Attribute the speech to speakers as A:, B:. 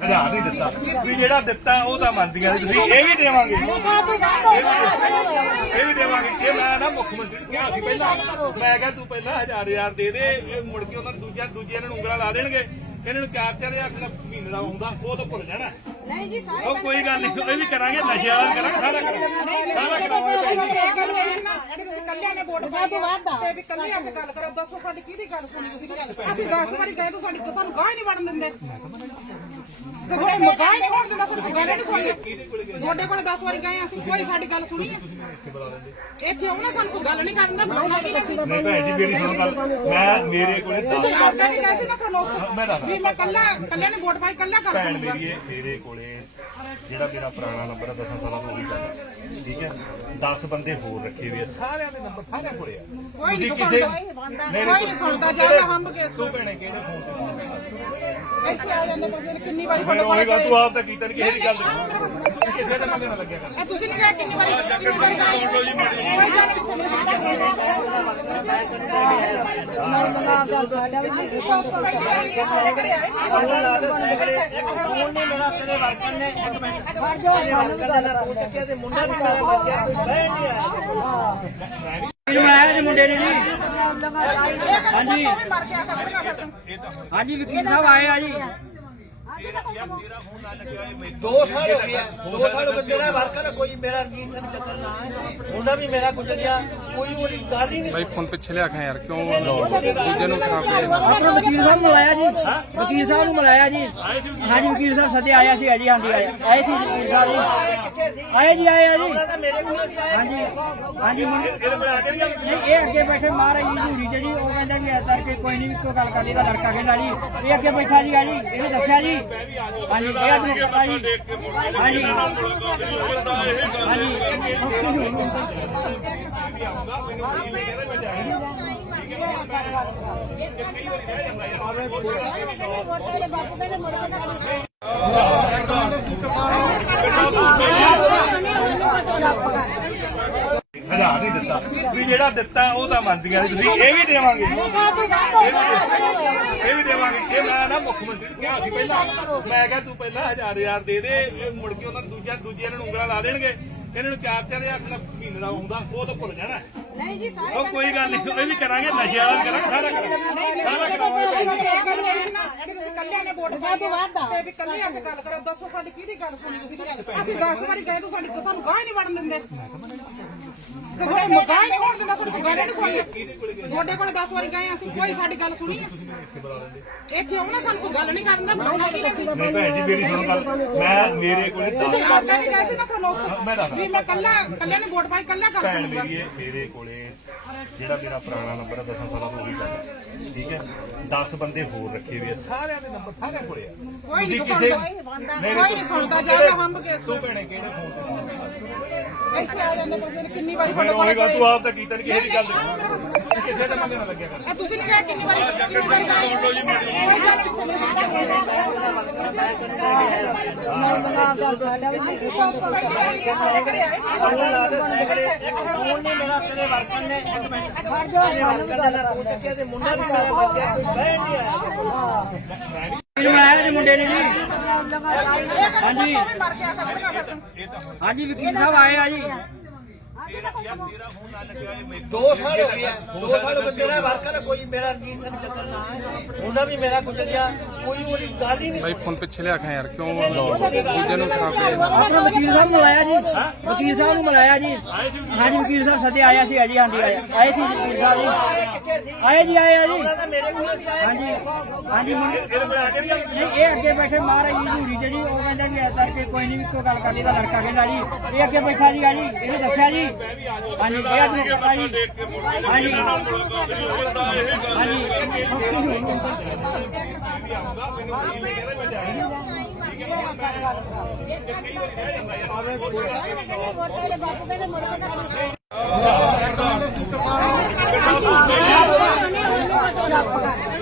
A: ਹਜ਼ਾਰ ਨਹੀਂ ਦਿੱਤਾ ਤੁਸੀਂ ਜਿਹੜਾ ਦਿੱਤਾ ਉਹ ਤਾਂ ਮੰਨਦੀਆਂ ਨੇ ਤੁਸੀਂ ਇਹ ਵੀ ਦੇਵਾਂਗੇ ਇਹ ਵੀ ਦੇਵਾਂਗੇ। ਇਹ ਮੈਂ ਨਾ ਮੁੱਖ ਮੰਤਰੀ ਨੂੰ ਕਿਹਾ ਸੀ ਪਹਿਲਾਂ, ਮੈਂ ਕਿਹਾ ਤੂੰ ਪਹਿਲਾਂ 1000 ਦੇ ਦੇ, ਇਹ ਮੁੜ ਕੇ ਉਹਨਾਂ ਨੂੰ ਦੂਜਿਆਂ ਨੂੰ ਉਂਗਲਾਂ ਲਾ ਦੇਣਗੇ। ਇਹਨਾਂ ਨੂੰ 4-4 ਹਜ਼ਾਰ ਮਹੀਨੇ ਦਾ ਆਉਂਦਾ ਉਹ ਤਾਂ ਭੁੱਲ ਜਾਣਾ।
B: ਨਹੀਂ ਜੀ
A: ਉਹ ਕੋਈ ਗੱਲ ਨਹੀਂ, ਇਹ ਵੀ ਕਰਾਂਗੇ, ਨਸ਼ੇ ਵਾਲਾ ਕਰਾਂਗੇ, ਸਾਰਾ ਕਰਾਂਗੇ।
B: ਕੱਲਿਆਂ ਨੇ ਵੋਟ ਪਾਈ ਤੇ ਵੀ ਕੱਲੇ ਆ ਕੇ ਗੱਲ ਕਰੋ। ਦੱਸੋ ਸਾਡੀ ਕਿਹਦੀ ਗੱਲ ਸੁਣੀ ਤੁਸੀਂ? ਅਸੀਂ 10 ਵਾਰੀ ਗਏ, ਤੂੰ ਸਾਨੂੰ ਗਾਹ ਨਹੀਂ ਵੜਨ ਦਿੰਦੇ। ਤੇ ਕੋਈ ਗਾਹ ਨਹੀਂ ਵੜਨ ਦਿੰਦਾ, ਸਾਡੀ ਗੱਲ ਨਹੀਂ ਸੁਣੀ। ਤੁਹਾਡੇ ਕੋਲ 10 ਵਾਰੀ ਗਏ, ਅਸੀਂ ਕੋਈ ਸਾਡੀ ਗੱਲ ਸੁਣੀ ਹੈ? ਇਹ ਕਿਉਂ ਨਾ ਸਾਨੂੰ ਕੋਈ ਗੱਲ ਨਹੀਂ ਕਰਨ ਦਾ ਬਣਾਉਣਾ ਕੀ ਨਹੀਂ?
A: ਨਹੀਂ ਭੈਣ ਜੀ ਮੇਰੀ ਸੁਣੋ ਗੱਲ, ਮੈਂ ਮੇਰੇ ਕੋਲੇ
B: ਤੁਸੀਂ ਆਪ ਨਹੀਂ ਗਏ ਸੀ ਨਾ ਸਾਨੂੰ ਵੀ ਮੈਂ ਕੱਲਿਆਂ ਨੇ ਵੋਟ ਪਾਈ, ਕੱਲਾ ਕਰ
A: ਭੈਣ
B: ਸਕੂੰਗਾ।
A: ਮੇਰੇ ਕੋਲੇ ਜਿਹੜਾ ਮੇਰਾ ਪੁਰਾਣਾ ਨੰਬਰ ਹੈ 10 ਸਾਲਾਂ ਤੋਂ ਉਹੀ ਚੱਲਦਾ, ਠੀਕ ਹੈ। 10 ਬੰਦੇ ਹੋਰ ਰੱਖੇ ਹੋਏ ਆ, ਸਾਰਿਆਂ ਦੇ ਨੰਬਰ ਸਾਰਿਆਂ ਕੋਲੇ ਆ।
B: ਕੋਈ ਨਹੀਂ ਸੁਣਦਾ ਜਿਆਦਾ ਹੰਬ ਕੇ
A: ਤੂੰ ਭੈਣੇ ਕਿਹੜੇ ਫੋਨ ਤੇ
B: ਇੱਥੇ ਆ ਜਾਂਦੇ ਬੰਦੇ ਨੇ ਕਿੰਨੀ ਵਾਰੀ
A: ਮੈਨੂੰ ਉਹੀ ਗੱਲ, ਤੂੰ ਆਪ ਤਾਂ ਕੀਤਾ ਨਹੀਂ ਕਿਸੇ ਦੀ ਗੱਲ ਕਿਸੇ ਦੇ ਮੰਗੇ ਨਾ ਲੱਗਿਆ ਕਰ।
B: ਤੁਸੀਂ ਨਹੀਂ ਗਏ ਕਿੰਨੀ ਵਾਰੀ?
C: ਮੇਰਾ ਤੇਰੇ ਵਰਕਰ ਨੇ ਇੱਕ ਮਿੰਟ ਤੇਰੇ ਵਰਕਰ ਦਾ ਨਾ ਤੂੰ ਚੱਕਿਆ ਤੇ ਮੁੰਡਾ ਵੀ ਮੇਰਾ ਬੱਚਾ ਬਹਿਣ ਨਹੀਂ ਆਇਆ।
D: ਬਣਾਇਆ ਜੀ ਮੁੰਡੇ ਨੇ ਜੀ। ਹਾਂਜੀ ਹਾਂਜੀ ਵਕੀਲ ਸਾਹਿਬ ਆਏ ਆ ਜੀ।
C: 2 ਸਾਲ ਹੋ ਗਏ 2 ਸਾਲ ਹੋ ਗਏ ਮੇਰਾ ਵਰਕਰ ਕੋਈ ਮੇਰਾ ਰਣਜੀਤ ਸਿੰਘ ਚੱਕਰ ਨਾ ਹੈ, ਮੁੰਡਾ ਵੀ ਮੇਰਾ ਗੁਜ਼ਰ ਗਿਆ, ਕੋਈ ਉਹਦੀ ਗੱਲ ਹੀ ਨਹੀਂ।
E: भाई फोन पिछले लिया यार क्यों दूजे ਨੂੰ ਖਰਾਬ ਕਰਿਆ।
D: ਆਪਣਾ ਵਕੀਲ ਸਾਹਿਬ ਨੂੰ ਮਿਲਾਇਆ ਜੀ, ਵਕੀਲ ਸਾਹਿਬ ਨੂੰ ਮਿਲਾਇਆ ਜੀ। ਹਾਂਜੀ ਵਕੀਲ ਸਾਹਿਬ ਸੱਦੇ ਆਇਆ ਸੀ ਜੀ। ਹਾਂਜੀ ਆਏ ਸੀ ਵਕੀਲ ਸਾਹਿਬ ਜੀ,
C: ਕਿੱਥੇ ਸੀ?
D: ਆਏ ਜੀ ਆਏ ਆ ਜੀ।
C: ਮੇਰੇ ਕੋਲ ਸੀ ਆਇਆ।
D: ਹਾਂਜੀ ਹਾਂਜੀ ਨਹੀਂ ਇਹ ਅੱਗੇ ਬੈਠੇ ਮਹਾਰਾਜ ਜੀ ਹੂਰੀ ਜੀ। ਉਹ ਕਹਿੰਦਾ ਕਿ ਐਸਾ ਕਿ ਕੋਈ ਨਹੀਂ ਇੱਕੋ ਗੱਲ ਕਰ ਲਈ। ਦਾ ਲੜਕਾ ਕਹਿੰਦਾ ਜੀ ਇਹ ਅੱਗੇ ਬੈਠਾ ਜੀ ਆ ਜੀ, ਇਹਨੇ ਦੱਸਿਆ ਜੀ। ਹਾਂਜੀ ਇਹ ਆਦਮੀ ਪਤਾ ਜੀ। ਹਾਂਜੀ
A: ਹਜ਼ਾਰ ਨਹੀਂ ਦਿੱਤਾ ਤੁਸੀਂ ਜਿਹੜਾ ਦਿੱਤਾ ਉਹ ਤਾਂ ਮੰਨਦੀਆਂ ਨੇ ਤੁਸੀਂ ਇਹ ਵੀ ਦੇਵਾਂਗੇ ਇਹ ਵੀ ਦੇਵਾਂਗੇ। ਇਹ ਮੈਂ ਨਾ ਮੁੱਖ ਮੰਤਰੀ ਨੂੰ ਕਿਹਾ ਸੀ ਪਹਿਲਾਂ, ਮੈਂ ਕਿਹਾ ਤੂੰ ਪਹਿਲਾਂ 1000 ਦੇ ਦੇ, ਇਹ ਮੁੜ ਕੇ ਉਹਨਾਂ ਨੂੰ ਦੂਜਿਆਂ ਨੂੰ ਉਂਗਲਾਂ ਲਾ ਦੇਣਗੇ। ਇਹਨਾਂ ਨੂੰ 4-4 ਹਜ਼ਾਰ ਮਹੀਨੇ ਦਾ ਆਉਂਦਾ ਉਹ ਤਾਂ ਭੁੱਲ ਜਾਣਾ।
B: ਨਹੀਂ ਜੀ
A: ਉਹ ਕੋਈ ਗੱਲ ਨਹੀਂ, ਇਹ ਵੀ ਕਰਾਂਗੇ, ਨਸ਼ੇ ਵਾਲਾ ਕਰਾਂਗੇ, ਸਾਰਾ
B: ਤੁਸੀਂ ਕੱਲਿਆਂ ਨੇ ਵੋਟ ਪਾਈ ਤੇ ਵੀ ਕੱਲੇ ਆ ਕੇ ਗੱਲ ਕਰੋ। ਦੱਸੋ ਸਾਡੀ ਕਿਹਦੀ ਗੱਲ ਸੁਣੀ ਤੁਸੀਂ? ਅਸੀਂ 10 ਵਾਰੀ ਗਏ, ਤੂੰ ਸਾਨੂੰ ਗਾਹ ਨਹੀਂ ਵੜਨ ਦਿੰਦੇ। ਤੇ ਕੋਈ ਗਾਹ ਨਹੀਂ ਵੜਨ ਦਿੰਦਾ, ਸਾਡੀ ਗੱਲ ਨਹੀਂ ਸੁਣੀ। ਤੁਹਾਡੇ ਕੋਲ 10 ਵਾਰੀ ਗਏ, ਅਸੀਂ ਕੋਈ ਸਾਡੀ ਗੱਲ ਸੁਣੀ ਹੈ? ਇਹ ਕਿਉਂ ਨਾ ਸਾਨੂੰ ਕੋਈ ਗੱਲ ਨਹੀਂ ਕਰਨ ਦਾ ਬਣਾਉਣਾ ਕੀ ਨਹੀਂ?
A: ਨਹੀਂ ਭੈਣ ਜੀ ਮੇਰੀ ਸੁਣੋ ਗੱਲ, ਮੈਂ ਮੇਰੇ ਕੋਲੇ
B: ਤੁਸੀਂ ਆਪ ਨਹੀਂ ਗਏ ਸੀ ਨਾ ਸਾਨੂੰ ਵੀ ਮੈਂ ਕੱਲਿਆਂ ਨੇ ਵੋਟ ਪਾਈ, ਕੱਲਾ ਕਰ
A: ਭੈਣ
B: ਸਕੂੰਗਾ।
A: ਮੇਰੇ ਕੋਲੇ ਜਿਹੜਾ ਮੇਰਾ ਪੁਰਾਣਾ ਨੰਬਰ ਹੈ 10 ਸਾਲਾਂ ਤੋਂ ਉਹੀ ਚੱਲਦਾ, ਠੀਕ ਹੈ। 10 ਬੰਦੇ ਹੋਰ ਰੱਖੇ ਹੋਏ ਆ, ਸਾਰਿਆਂ ਦੇ ਨੰਬਰ ਸਾਰਿਆਂ ਕੋਲੇ ਆ।
B: ਕੋਈ ਨਹੀਂ ਸੁਣਦਾ ਜਿਆਦਾ ਹੰਬ ਕੇ
A: ਤੂੰ ਭੈਣੇ ਕਿਹੜੇ ਫੋਨ ਤੇ
B: ਇੱਥੇ ਆ ਜਾਂਦੇ ਬੰਦੇ ਨੇ ਕਿੰਨੀ ਵਾਰੀ
A: ਮੈਨੂੰ ਉਹੀ ਗੱਲ, ਤੂੰ ਆਪ ਤਾਂ ਕੀਤਾ ਨਹੀਂ ਕਿਸੇ ਦੀ ਗੱਲ ਕਿਸੇ ਦੇ ਮੰਗੇ ਨਾ ਲੱਗਿਆ ਕਰ।
B: ਤੁਸੀਂ ਨਹੀਂ ਗਏ ਕਿੰਨੀ ਵਾਰੀ? ਕੋਈ ਗੱਲ ਨਹੀਂ ਸੁਣੀ।
C: ਮੇਰਾ ਤੇਰੇ ਵਰਕਰ ਨੇ ਇੱਕ ਮਿੰਟ ਤੇਰੇ ਵਰਕਰ ਦਾ ਨਾ ਤੂੰ ਚੱਕਿਆ ਤੇ ਮੁੰਡਾ ਵੀ ਮੇਰਾ ਬੱਚਾ ਬਹਿਣ ਨਹੀਂ ਆਇਆ।
D: ਬਣਾਇਆ ਜੀ ਮੁੰਡੇ ਨੇ ਜੀ। ਹਾਂਜੀ ਹਾਂਜੀ ਵਕੀਲ ਸਾਹਿਬ ਆਏ ਆ ਜੀ।
C: 2 ਸਾਲ ਹੋ ਗਏ 2 ਸਾਲ ਹੋ ਗਏ ਮੇਰਾ ਵਰਕਰ ਕੋਈ ਮੇਰਾ ਰਣਜੀਤ ਸਿੰਘ ਚੱਕਰ ਨਾ ਹੈ, ਮੁੰਡਾ ਵੀ ਮੇਰਾ ਗੁਜ਼ਰ ਗਿਆ, ਕੋਈ ਉਹਦੀ ਗੱਲ ਹੀ ਨਹੀਂ।
E: भाई फोन पिछले लिया यार क्यों दूजे ਨੂੰ ਖਰਾਬ ਕਰਿਆ।
D: ਆਪਣਾ ਵਕੀਲ ਸਾਹਿਬ ਨੂੰ ਮਿਲਾਇਆ ਜੀ, ਵਕੀਲ ਸਾਹਿਬ ਨੂੰ ਮਿਲਾਇਆ ਜੀ। ਹਾਂਜੀ ਵਕੀਲ ਸਾਹਿਬ ਸੱਦੇ ਆਇਆ ਸੀ ਜੀ। ਹਾਂਜੀ ਆਏ ਸੀ ਵਕੀਲ ਸਾਹਿਬ ਜੀ।
C: ਕਿੱਥੇ ਸੀ?
D: ਆਏ ਜੀ ਆਏ ਆ ਜੀ।
C: ਮੇਰੇ ਕੋਲ ਸੀ ਆਇਆ।
D: ਹਾਂਜੀ ਹਾਂਜੀ ਨਹੀਂ ਇਹ ਅੱਗੇ ਬੈਠੇ ਮਹਾਰਾਜ ਜੀ ਹੂਰੀ ਜੀ। ਉਹ ਕਹਿੰਦਾ ਕਿ ਐਸਾ ਕਿ ਕੋਈ ਨਹੀਂ ਇੱਕੋ ਗੱਲ ਕਰ ਲਈ। ਦਾ ਲੜਕਾ ਕਹਿੰਦਾ ਜੀ ਇਹ ਅੱਗੇ ਬੈਠਾ ਜੀ ਆ ਜੀ, ਇਹਨੇ ਦੱਸਿਆ ਜੀ। ਹਾਂਜੀ ਇਹ ਆਦਮੀ ਪਤਾ ਜੀ। ਹਾਂਜੀ
B: ਬਾਪੂ ਕਹਿੰਦੇ